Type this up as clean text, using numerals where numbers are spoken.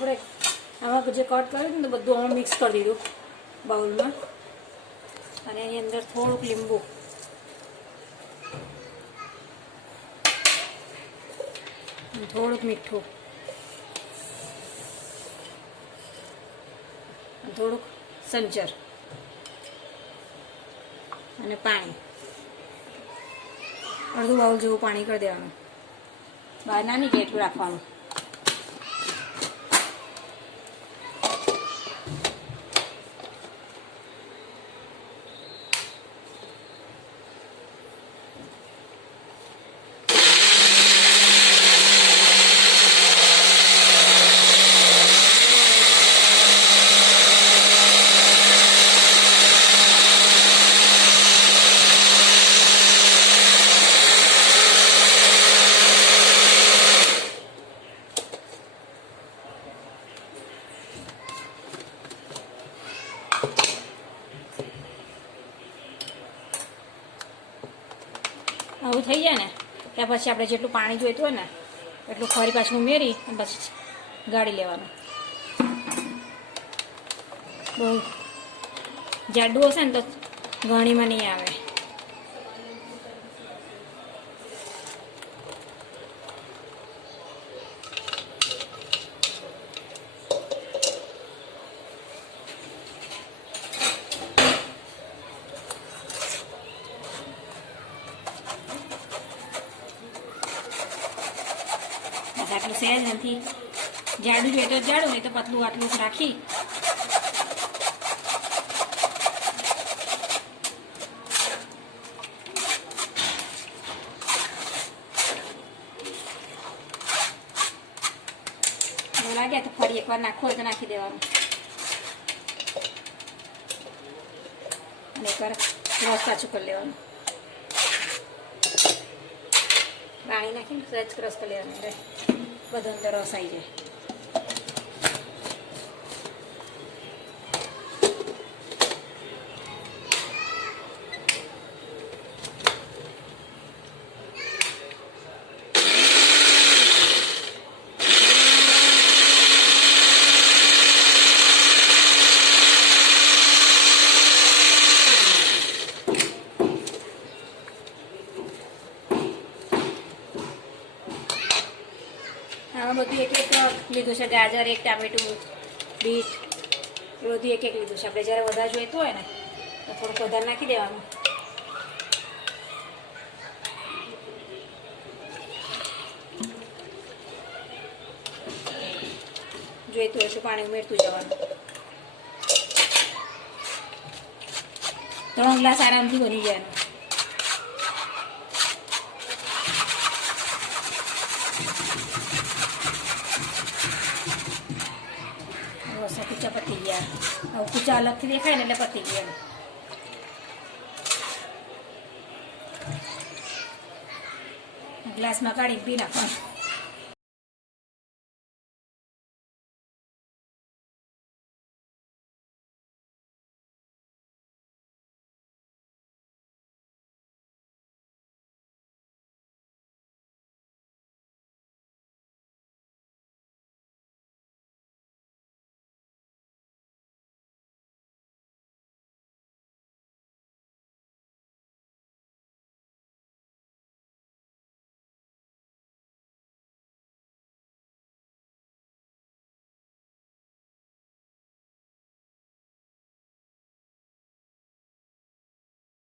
આપણે આમાં જે કટ કર્યું ને તો બધું આમાં મિક્સ કરી દીધું બાઉલમાં. અને એની અંદર થોડુંક લીંબુ, થોડુંક મીઠું, થોડુંક સંચર અને પાણી, અડધું બાઉલ જેવું પાણી કરી દેવાનું. બહાર ના નીકળે એટલું રાખવાનું. આવું થઈ જાય ને ત્યાં પછી આપણે જેટલું પાણી જોઈતું હોય ને એટલું ફરી પાછું ઉમેરી અને પછી ગાળી લેવાનું. બહુ જાડું હશે ને તો ગણીમાં નહીં આવે. આટલું સહેજ નથી, જાડું જોઈએ તો જાડું, નહીં તો પતલું આટલું રાખી લાગ્યા તો ફરી એકવાર નાખવું હોય તો નાખી દેવાનું. અને એકવાર રસ પાછું કરી લેવાનું. પાણી નાખીને સહેજ ક્રશ કરી લેવાનું એટલે બધો અંદર રસ આવી જાય. બધું એક એક લીધું છે. ગાજર, એક ટામેટું, બીટ, એ બધું એક એક લીધું છે. આપણે જ્યારે વધારે જોઈતું હોય ને તો થોડુંક વધારે નાખી દેવાનું. જોઈતું હોય તો પાણી ઉમેરતું જવાનું. 3 ગ્લાસ આરામથી બની જાય. કૂચા પતી ગયા. હવે કૂચા અલગથી દેખાય ને એટલે પતી ગયા. ગ્લાસમાં કાઢી પી નાખવાનું.